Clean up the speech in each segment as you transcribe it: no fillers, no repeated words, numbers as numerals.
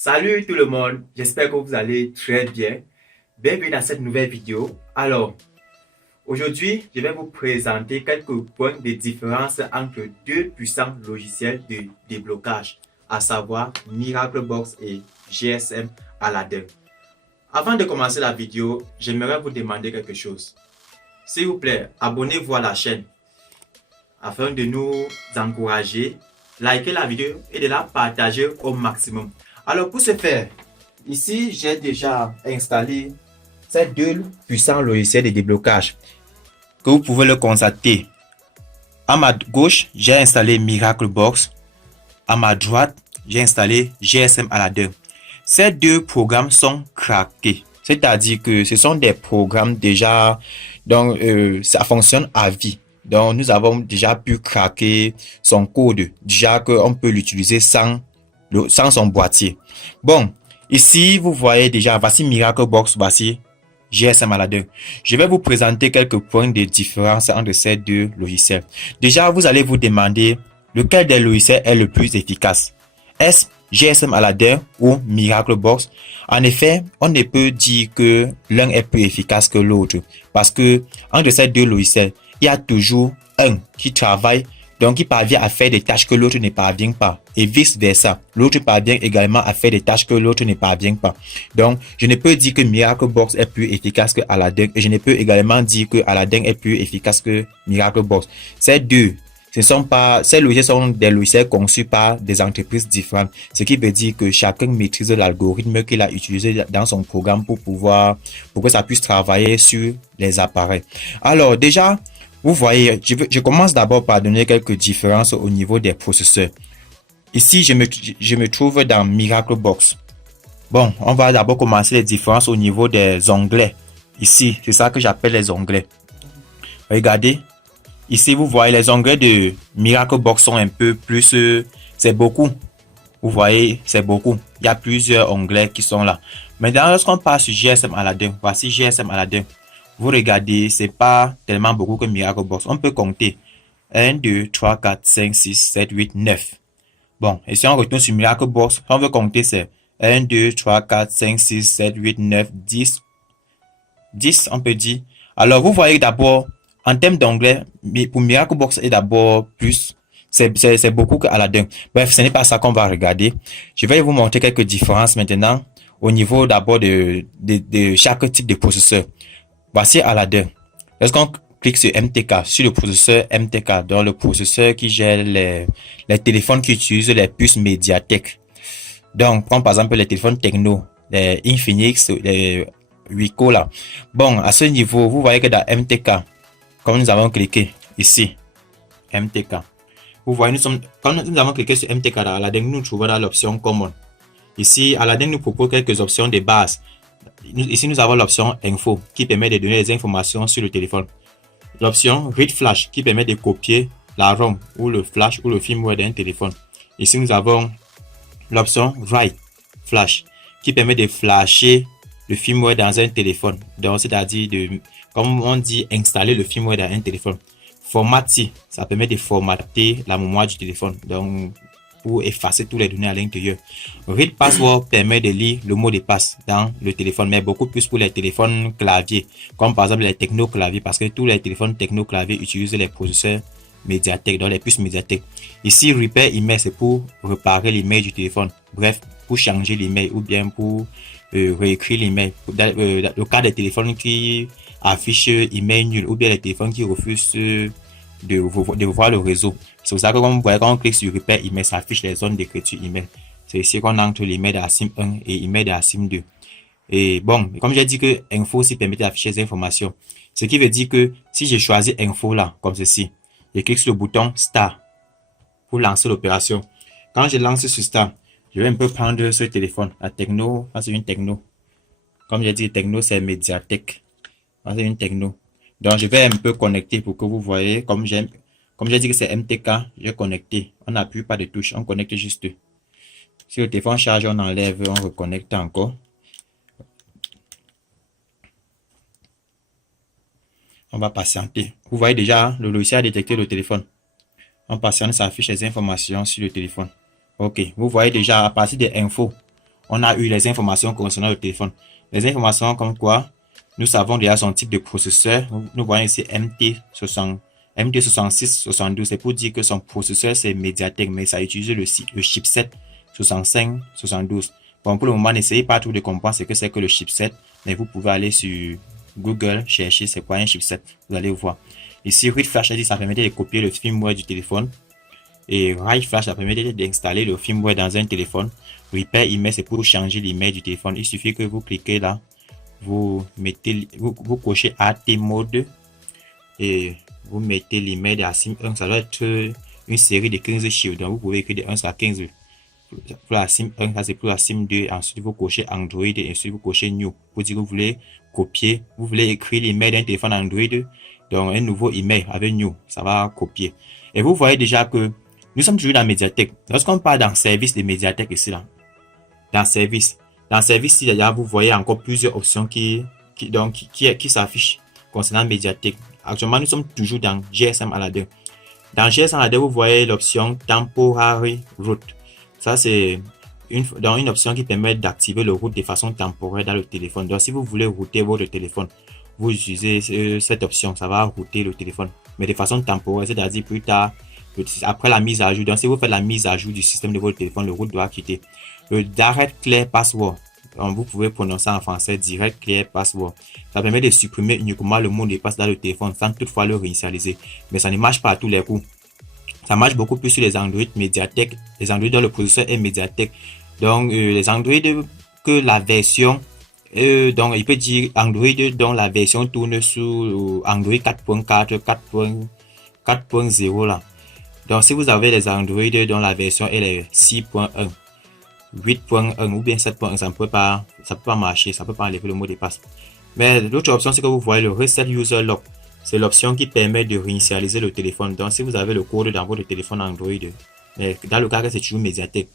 Salut tout le monde, j'espère que vous allez très bien. Bienvenue dans cette nouvelle vidéo. Alors, aujourd'hui, je vais vous présenter quelques points de différence entre deux puissants logiciels de déblocage, à savoir MiracleBox et GSM Aladdin. Avant de commencer la vidéo, j'aimerais vous demander quelque chose. S'il vous plaît, abonnez-vous à la chaîne afin de nous encourager, likez la vidéo et de la partager au maximum. Alors pour ce faire, ici j'ai déjà installé ces deux puissants logiciels de déblocage que vous pouvez le constater. À ma gauche, j'ai installé MiracleBox. À ma droite, j'ai installé GSM Aladdin. Ces deux programmes sont craqués. C'est-à-dire que ce sont des programmes déjà, donc ça fonctionne à vie. Donc nous avons déjà pu craquer son code, déjà qu'on peut l'utiliser sans son boîtier. Bon, ici vous voyez déjà, voici MiracleBox, voici GSM Aladdin. Je vais vous présenter quelques points de différence entre ces deux logiciels. Déjà, vous allez vous demander lequel des logiciels est le plus efficace. Est-ce GSM Aladdin ou MiracleBox? En effet, on ne peut dire que l'un est plus efficace que l'autre parce que entre ces deux logiciels, il y a toujours un qui travaille, donc qui parvient à faire des tâches que l'autre ne parvient pas et vice versa. L'autre parvient également à faire des tâches que l'autre ne parvient pas. Donc, je ne peux dire que MiracleBox est plus efficace que Aladdin et je ne peux également dire que Aladdin est plus efficace que MiracleBox. Ces deux, ces logiciels sont des logiciels conçus par des entreprises différentes, ce qui veut dire que chacun maîtrise l'algorithme qu'il a utilisé dans son programme pour que ça puisse travailler sur les appareils. Alors déjà, vous voyez, je commence d'abord par donner quelques différences au niveau des processeurs. Ici, je me trouve dans MiracleBox. Bon, on va d'abord commencer les différences au niveau des onglets. Ici, c'est ça que j'appelle les onglets. Regardez. Ici, vous voyez, les onglets de MiracleBox sont un peu plus... c'est beaucoup. Vous voyez, c'est beaucoup. Il y a plusieurs onglets qui sont là. Maintenant, lorsqu'on passe sur GSM Aladdin, voici GSM Aladdin. Vous regardez, c'est pas tellement beaucoup que MiracleBox. On peut compter 1, 2, 3, 4, 5, 6, 7, 8, 9. Bon, et si on retourne sur MiracleBox, on veut compter, c'est 1, 2, 3, 4, 5, 6, 7, 8, 9, 10. 10, on peut dire. Alors, vous voyez d'abord, en termes d'anglais, pour MiracleBox est d'abord plus, c'est beaucoup que Aladdin. Bref, ce n'est pas ça qu'on va regarder. Je vais vous montrer quelques différences maintenant au niveau d'abord de chaque type de processeur. Voici Aladdin. Lorsqu'on clique sur MTK, sur le processeur MTK, donc le processeur qui gère les téléphones qui utilisent les puces Mediatek. Donc, prends par exemple les téléphones Techno, les Infinix, les Wiko là. Bon, à ce niveau, vous voyez que dans MTK, comme nous avons cliqué ici, MTK. Vous voyez, quand nous avons cliqué sur MTK dans Aladdin, nous trouvons dans l'option Common. Ici, Aladdin nous propose quelques options de base. Ici, nous avons l'option Info qui permet de donner des informations sur le téléphone. L'option Read Flash qui permet de copier la ROM ou le flash ou le firmware d'un téléphone. Ici, nous avons l'option Write Flash qui permet de flasher le firmware dans un téléphone. Donc, c'est-à-dire comme on dit, installer le firmware dans un téléphone. Formatter, ça permet de formater la mémoire du téléphone. Donc, pour effacer toutes les données à l'intérieur. Read Password permet de lire le mot de passe dans le téléphone, mais beaucoup plus pour les téléphones claviers, comme par exemple les techno claviers, parce que tous les téléphones techno claviers utilisent les processeurs Mediatek, donc les puces Mediatek. Ici, Repair Email, c'est pour réparer l'email du téléphone. Bref, pour changer l'email ou bien pour réécrire l'email. Dans le cas des téléphones qui affichent email nul ou bien les téléphones qui refusent de voir le réseau. C'est pour ça que comme vous voyez, quand on clique sur Repair Email, ça affiche les zones d'écriture email. C'est ici qu'on entre l'email de la SIM 1 et l'email de la SIM 2. Et bon, comme j'ai dit que Info aussi permet d'afficher les informations. Ce qui veut dire que si je choisis Info là, comme ceci, je clique sur le bouton Start pour lancer l'opération. Quand je lance sur Start, je vais un peu prendre ce téléphone. La Techno, c'est une Techno. Comme j'ai dit, Techno, c'est Mediatek. C'est une Techno. Donc, je vais un peu connecter pour que vous voyez, comme j'ai dit que c'est MTK, j'ai connecté. On n'appuie pas de touche, on connecte juste. Si le téléphone charge, on enlève, on reconnecte encore. On va patienter. Vous voyez déjà, le logiciel a détecté le téléphone. On patiente, ça affiche les informations sur le téléphone. Ok, vous voyez déjà, à partir des infos, on a eu les informations concernant le téléphone. Les informations comme quoi, nous savons déjà son type de processeur. Nous voyons ici MT6672. C'est pour dire que son processeur, c'est Mediatek, mais ça utilise le chipset 6572. Bon, pour le moment, n'essayez pas trop de comprendre ce que c'est que le chipset, mais vous pouvez aller sur Google, chercher c'est quoi un chipset. Vous allez voir. Ici, Read Flash, ça permet de copier le firmware du téléphone. Et Write Flash, ça permet d'installer le firmware dans un téléphone. Repair Email, c'est pour changer l'email du téléphone. Il suffit que vous cliquez là, vous cochez AT mode et vous mettez l'email de la SIM 1. Ça doit être une série de 15 chiffres. Donc vous pouvez écrire de 1 à 15. Pour la SIM 1, ça c'est pour la SIM 2. Ensuite, vous cochez Android et ensuite vous cochez New. Pour dire que vous voulez copier, vous voulez écrire l'email d'un téléphone Android. Donc un nouveau email avec New, ça va copier. Et vous voyez déjà que nous sommes toujours dans Mediatek. Lorsqu'on parle dans service de Mediatek ici là, dans service ici là, vous voyez encore plusieurs options qui s'affichent concernant Mediatek. Actuellement, nous sommes toujours dans GSM Aladdin. Dans GSM Aladdin, vous voyez l'option Temporary Route. Ça, c'est une option qui permet d'activer le route de façon temporaire dans le téléphone. Donc, si vous voulez router votre téléphone, vous utilisez cette option, ça va router le téléphone, mais de façon temporaire, c'est-à-dire plus tard, après la mise à jour. Donc, si vous faites la mise à jour du système de votre téléphone, le route doit quitter. Le Direct Clear Password, donc vous pouvez prononcer en français Direct Clear Password. Ça permet de supprimer uniquement le mot de passe dans le téléphone sans toutefois le réinitialiser. Mais ça ne marche pas à tous les coups. Ça marche beaucoup plus sur les Android Mediatek, les Android dont le processeur est Mediatek. Donc, les Android que la version, donc il peut dire Android dont la version tourne sur Android 4.4, 4.0 là. Donc, si vous avez les Android dont la version est 6.1, 8.1 ou bien 7.1, ça ne peut pas marcher, ça ne peut pas enlever le mot de passe. Mais l'autre option, c'est que vous voyez le Reset User Lock. C'est l'option qui permet de réinitialiser le téléphone. Donc, si vous avez le code dans votre téléphone Android, mais dans le cas que c'est toujours Mediatek,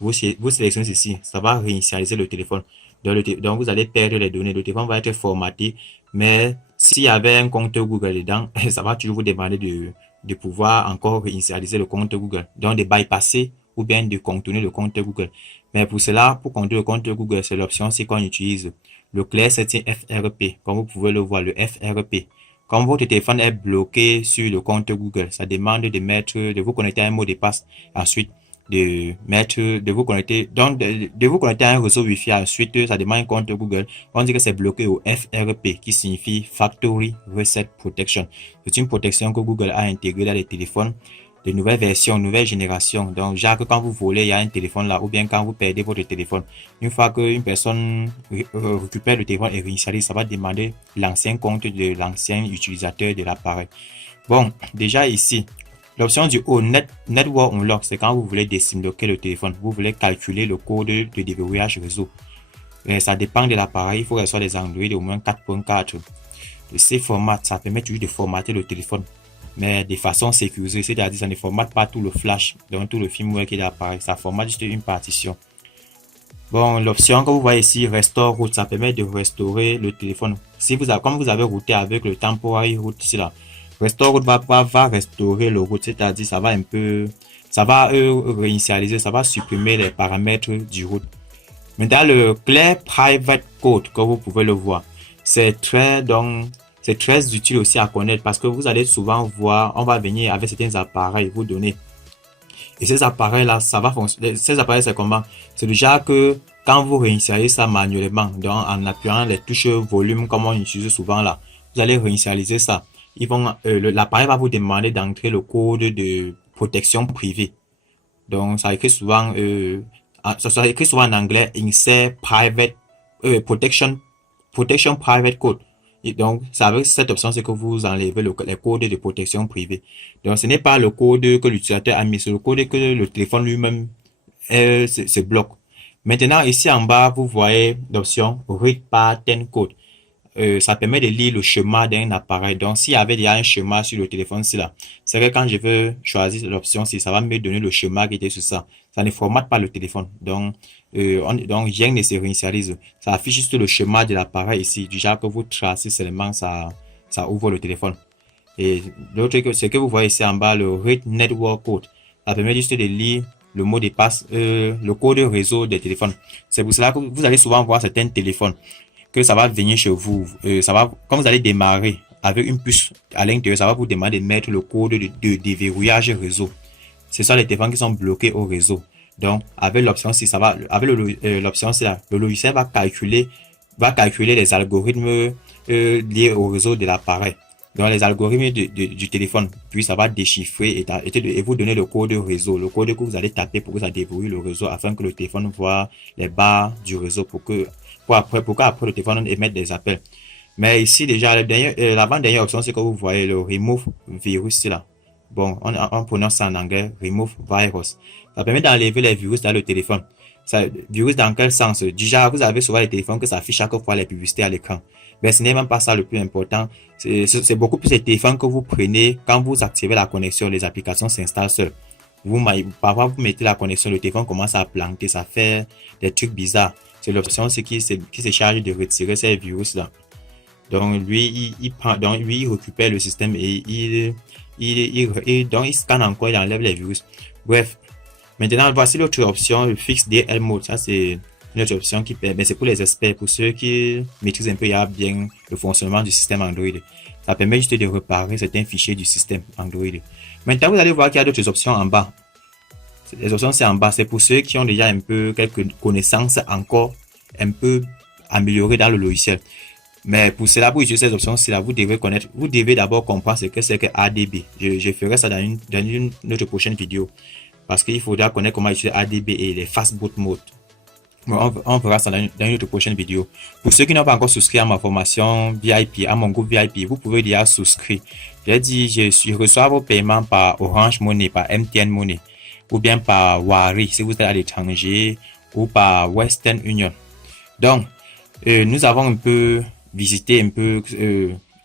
vous sélectionnez ceci, ça va réinitialiser le téléphone. Donc, vous allez perdre les données. Le téléphone va être formaté, mais s'il y avait un compte Google dedans, ça va toujours vous demander de pouvoir encore réinitialiser le compte Google. Donc, de bypasser ou bien de contourner le compte Google. Mais pour cela, pour contourner le compte Google, c'est l'option, c'est qu'on utilise le Clear Setting FRP. Comme vous pouvez le voir, le FRP. Quand votre téléphone est bloqué sur le compte Google, ça demande de vous connecter à un mot de passe. Ensuite, de vous connecter à un réseau Wi-Fi. Ensuite, ça demande un compte Google. On dit que c'est bloqué au FRP, qui signifie Factory Reset Protection. C'est une protection que Google a intégrée dans les téléphones de nouvelles versions, nouvelle génération. Donc, genre que quand vous volez, il y a un téléphone là, ou bien quand vous perdez votre téléphone, une fois qu'une personne récupère le téléphone et réinitialise, ça va demander l'ancien compte de l'ancien utilisateur de l'appareil. Bon, déjà ici, l'option du haut, Network Unlock, c'est quand vous voulez débloquer le téléphone, vous voulez calculer le code de déverrouillage réseau. Mais ça dépend de l'appareil, il faut que ce soit des Android au moins 4.4. Ces formats, ça permet toujours de formater le téléphone, mais de façon sécurisée, c'est-à-dire ça ne formate pas tout le flash, donc tout le firmware qui est l'appareil, ça formate juste une partition. Bon, l'option que vous voyez ici, Restore Route, ça permet de restaurer le téléphone. Comme vous avez routé avec le Temporary Route ici là, Restore Route va restaurer le route, c'est-à-dire ça va réinitialiser, ça va supprimer les paramètres du route. Mais dans le Clear Private Code, que vous pouvez le voir, c'est très utile aussi à connaître parce que vous allez souvent voir, on va venir avec certains appareils vous donner. Et ces appareils là, ça va fonctionner. Ces appareils, c'est comment? C'est déjà que quand vous réinitialisez ça manuellement, donc en appuyant les touches volume comme on utilise souvent là, vous allez réinitialiser ça. L'appareil va vous demander d'entrer le code de protection privée. Donc ça écrit souvent en anglais Insert Private Protection Private Code. Et donc, avec cette option, c'est que vous enlevez les codes de protection privée. Donc, ce n'est pas le code que l'utilisateur a mis, c'est le code que le téléphone lui-même se bloque. Maintenant, ici en bas, vous voyez l'option Read Pattern Code. Ça permet de lire le schéma d'un appareil. Donc, s'il y avait déjà un schéma sur le téléphone, c'est là. C'est que quand je veux choisir l'option, ça va me donner le schéma qui était sur ça. Ça ne formate pas le téléphone. Donc, rien ne se réinitialise. Ça affiche juste le schéma de l'appareil ici. Du genre que vous tracez seulement, ça ouvre le téléphone. Et l'autre, ce que vous voyez ici en bas, le Read Network Code. Ça permet juste de lire le mot de passe, le code réseau des téléphones. C'est pour cela que vous allez souvent voir certains téléphones que ça va venir chez vous. Ça va, quand vous allez démarrer avec une puce à l'intérieur, ça va vous demander de mettre le code de déverrouillage réseau. Ce sont les téléphones qui sont bloqués au réseau. Donc, avec l'option C, ça va, avec l'option C là, le logiciel va calculer les algorithmes liés au réseau de l'appareil. Donc, les algorithmes du téléphone, puis ça va déchiffrer et vous donner le code réseau, le code que vous allez taper pour que ça déverrouille le réseau afin que le téléphone voit les barres du réseau pour qu'après le téléphone émette des appels. Mais ici, déjà, l'avant-dernière option, c'est que vous voyez le remove virus là. Bon, on prononce ça en anglais, remove virus. Ça permet d'enlever les virus dans le téléphone. Virus dans quel sens? Déjà, vous avez souvent les téléphones que ça affiche chaque fois les publicités à l'écran. Mais ce n'est même pas ça le plus important. C'est beaucoup plus les téléphones que vous prenez quand vous activez la connexion, les applications s'installent seules. Parfois, vous mettez la connexion, le téléphone commence à planter, ça fait des trucs bizarres. C'est l'option qui se charge de retirer ces virus-là. Donc, lui, il récupère le système et donc, il scanne encore, il enlève les virus. Bref. Maintenant, voici l'autre option, le Fix DL Mode. Ça, c'est une autre option qui permet, c'est pour les experts, pour ceux qui maîtrisent un peu bien le fonctionnement du système Android. Ça permet juste de réparer certains fichiers du système Android. Maintenant, vous allez voir qu'il y a d'autres options en bas. Les options, c'est en bas. C'est pour ceux qui ont déjà un peu quelques connaissances encore un peu améliorées dans le logiciel. Mais pour cela, pour utiliser ces options-là, vous devez d'abord comprendre ce que c'est que ADB. Je ferai ça dans une autre prochaine vidéo. Parce qu'il faudra connaître comment utiliser ADB et les Fastboot Mode. On verra ça dans une autre prochaine vidéo. Pour ceux qui n'ont pas encore souscrit à ma formation VIP, à mon groupe VIP, vous pouvez déjà souscrire. J'ai dit, je reçois vos paiements par Orange Money, par MTN Money, ou bien par Wari, si vous êtes à l'étranger, ou par Western Union. Donc, nous avons un peu visité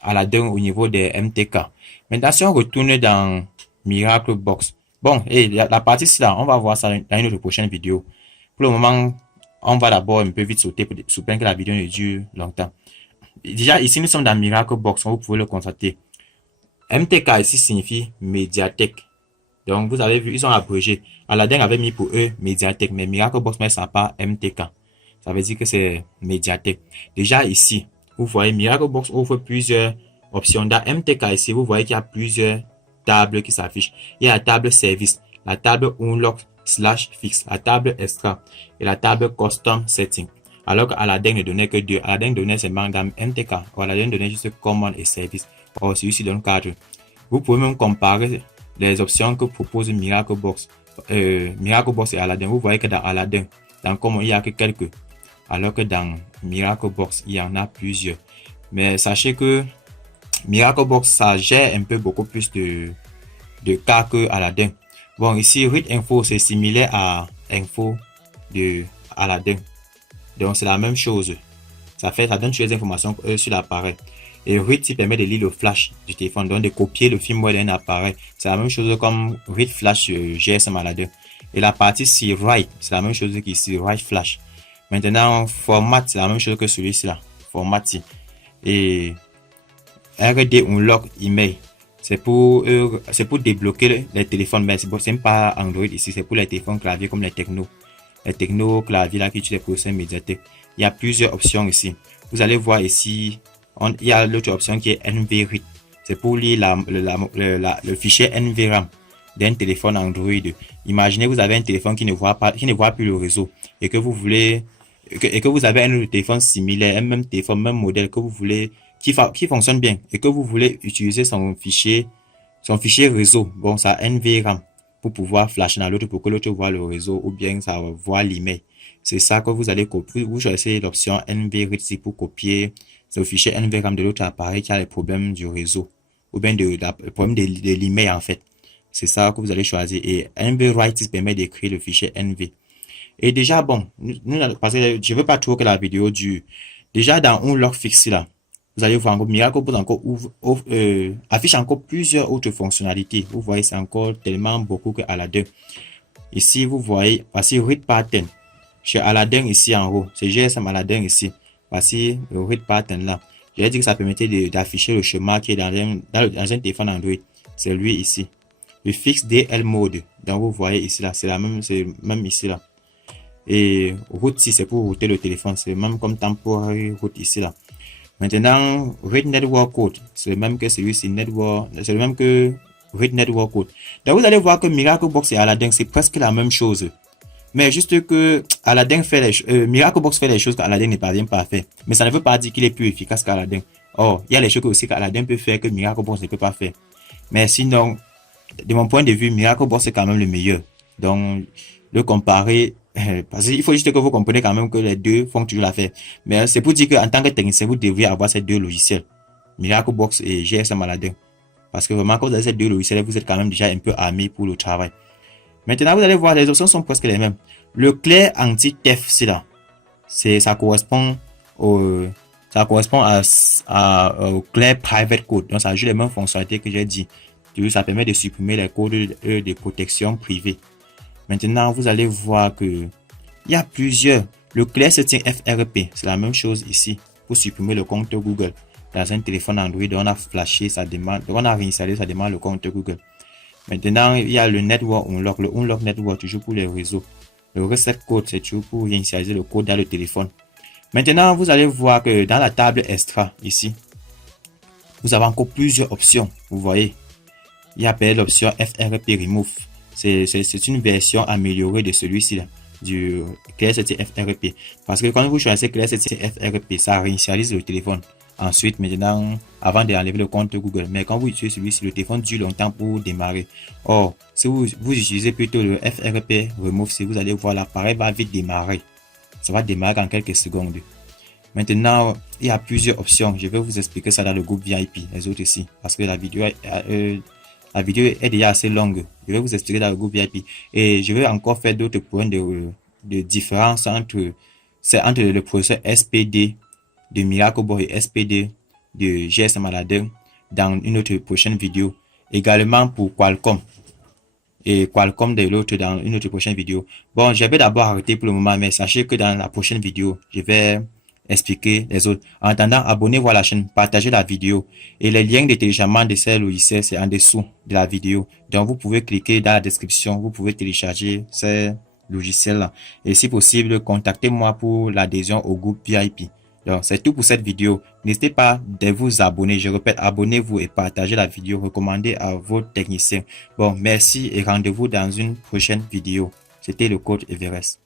Aladdin au niveau des MTK. Maintenant, si on retourne dans Miracle Box, bon, et la partie là, on va voir ça dans une autre prochaine vidéo. Pour le moment, on va d'abord un peu vite sauter pour que la vidéo ne dure longtemps. Déjà, ici, nous sommes dans Miracle Box, vous pouvez le constater. MTK ici signifie médiathèque. Donc, vous avez vu, ils ont abrégé. Aladdin avait mis pour eux médiathèque, mais Miracle Box met ça par MTK. Ça veut dire que c'est médiathèque. Déjà ici, vous voyez, Miracle Box offre plusieurs options. Dans MTK ici, vous voyez qu'il y a plusieurs tables qui s'affichent. Il y a la table service, la table unlock/fix, la table extra et la table custom setting. Alors qu'Aladdin ne donnait que 2. Aladdin donnait seulement gamme MTK. Aladdin donnait juste command et service. Or, celui-ci donne 4. Vous pouvez même comparer les options que propose Miracle Box. Miracle Box et Aladdin. Vous voyez que dans Aladdin, dans command, il n'y a que quelques. Alors que dans Miracle Box, il y en a plusieurs. Mais sachez que Miracle Box, ça gère un peu beaucoup plus de cas que Aladdin. Bon, ici, Read Info, c'est similaire à Info de Aladdin. Donc, c'est la même chose. Ça donne toutes les informations sur l'appareil. Et Read, il permet de lire le flash du téléphone, donc de copier le firmware d'un appareil. C'est la même chose comme Read Flash GSM Aladdin. Et la partie ici, Write, c'est la même chose qu'ici, Write Flash. Maintenant, Format, c'est la même chose que celui-ci là. Format. Et RD Unlock Email. C'est pour débloquer les téléphones, mais c'est pas Android ici, c'est pour les téléphones clavier comme les techno. Les techno clavier là qui utilisent les processeurs médiathèques. Il y a plusieurs options ici. Vous allez voir ici, il y a l'autre option qui est NVRead. C'est pour lire le fichier NVRAM d'un téléphone Android. Imaginez vous avez un téléphone qui ne voit plus le réseau et que vous voulez que vous avez un autre téléphone similaire, un même téléphone, même modèle que vous voulez qui fonctionne bien et que vous voulez utiliser son fichier réseau. Bon, ça NVRAM pour pouvoir flasher dans l'autre pour que l'autre voit le réseau ou bien ça voit l'email. C'est ça que vous allez copier. Vous choisissez l'option NVRead pour copier ce fichier NVRAM de l'autre appareil qui a les problèmes du réseau ou bien le problème de l'email en fait. C'est ça que vous allez choisir. Et NVWrite permet d'écrire le fichier NV. Et déjà, bon, parce que je veux pas trop que la vidéo dure. Déjà, dans Unlock Fix là, vous allez voir encore Miracle Box encore affiche encore plusieurs autres fonctionnalités. Vous voyez, c'est encore tellement beaucoup que Aladdin. Ici, vous voyez, voici Read Pattern. Chez Aladdin ici en haut, c'est GSM Aladdin ici. Voici le Read Pattern là. J'ai dit que ça permettait d'afficher le schéma qui est dans un téléphone Android. C'est lui ici. le fixe DL mode. Donc vous voyez ici là, c'est même ici là. Et route si c'est pour router le téléphone, c'est même comme temporary route ici là. Maintenant, Read Network Code, c'est le même que celui-ci, c'est le même que Read Network Code. Donc vous allez voir que Miraclebox et Aladdin, c'est presque la même chose. Mais juste que Miraclebox fait les choses qu'Aladdin ne parvient pas à faire. Mais ça ne veut pas dire qu'il est plus efficace qu'Aladdin. Or, il y a les choses aussi qu'Aladdin peut faire que Miraclebox ne peut pas faire. Mais sinon, de mon point de vue, Miraclebox est quand même le meilleur. Donc, le comparer, parce qu'il faut juste que vous compreniez quand même que les deux font toujours l'affaire. Mais c'est pour dire qu'en tant que technicien, vous devriez avoir ces deux logiciels. Miraclebox et GSM Aladdin. Parce que vraiment, quand vous avez ces deux logiciels, vous êtes quand même déjà un peu armé pour le travail. Maintenant, vous allez voir, les options sont presque les mêmes. Le clair anti-theft, c'est là. Ça correspond au clair private code. Donc, ça joue les mêmes fonctionnalités que j'ai dit. Ça permet de supprimer les codes de protection privée. Maintenant, vous allez voir que il y a plusieurs. Le Clear Setting FRP, c'est la même chose ici. Pour supprimer le compte Google. Dans un téléphone Android, on a flashé sa demande, on a réinstallé sa demande le compte Google. Maintenant, il y a le Network Unlock, le Unlock Network, toujours pour les réseaux. Le Reset Code, c'est toujours pour réinitialiser le code dans le téléphone. Maintenant, vous allez voir que dans la table extra, ici, vous avez encore plusieurs options. Vous voyez, il y a l'option FRP Remove. C'est une version améliorée de celui-ci là, du Clear Setting FRP. Parce que quand vous choisissez Clear Setting FRP, ça réinitialise le téléphone. Ensuite, maintenant, avant d'enlever le compte Google. Mais quand vous utilisez celui-ci, le téléphone dure longtemps pour démarrer. Or, si vous utilisez plutôt le FRP Remove, si vous allez voir, l'appareil va vite démarrer. Ça va démarrer en quelques secondes. Maintenant, il y a plusieurs options. Je vais vous expliquer ça dans le groupe VIP, les autres ici. Parce que la vidéo est déjà assez longue. Je vais vous expliquer dans le groupe VIP. Et je vais encore faire d'autres points de différence entre le processeur SPD de Miraclebox et SPD de GSM Aladdin dans une autre prochaine vidéo. Également pour Qualcomm. Et Qualcomm de l'autre dans une autre prochaine vidéo. Bon, je vais d'abord arrêter pour le moment, mais sachez que dans la prochaine vidéo, je vais expliquer les autres. En attendant, abonnez-vous à la chaîne, partagez la vidéo et les liens de téléchargement de ces logiciels, c'est en dessous de la vidéo. Donc, vous pouvez cliquer dans la description, vous pouvez télécharger ces logiciels-là. Et si possible, contactez-moi pour l'adhésion au groupe VIP. Donc, c'est tout pour cette vidéo. N'hésitez pas de vous abonner. Je répète, abonnez-vous et partagez la vidéo. Recommandez à vos techniciens. Bon, merci et rendez-vous dans une prochaine vidéo. C'était le coach Everest.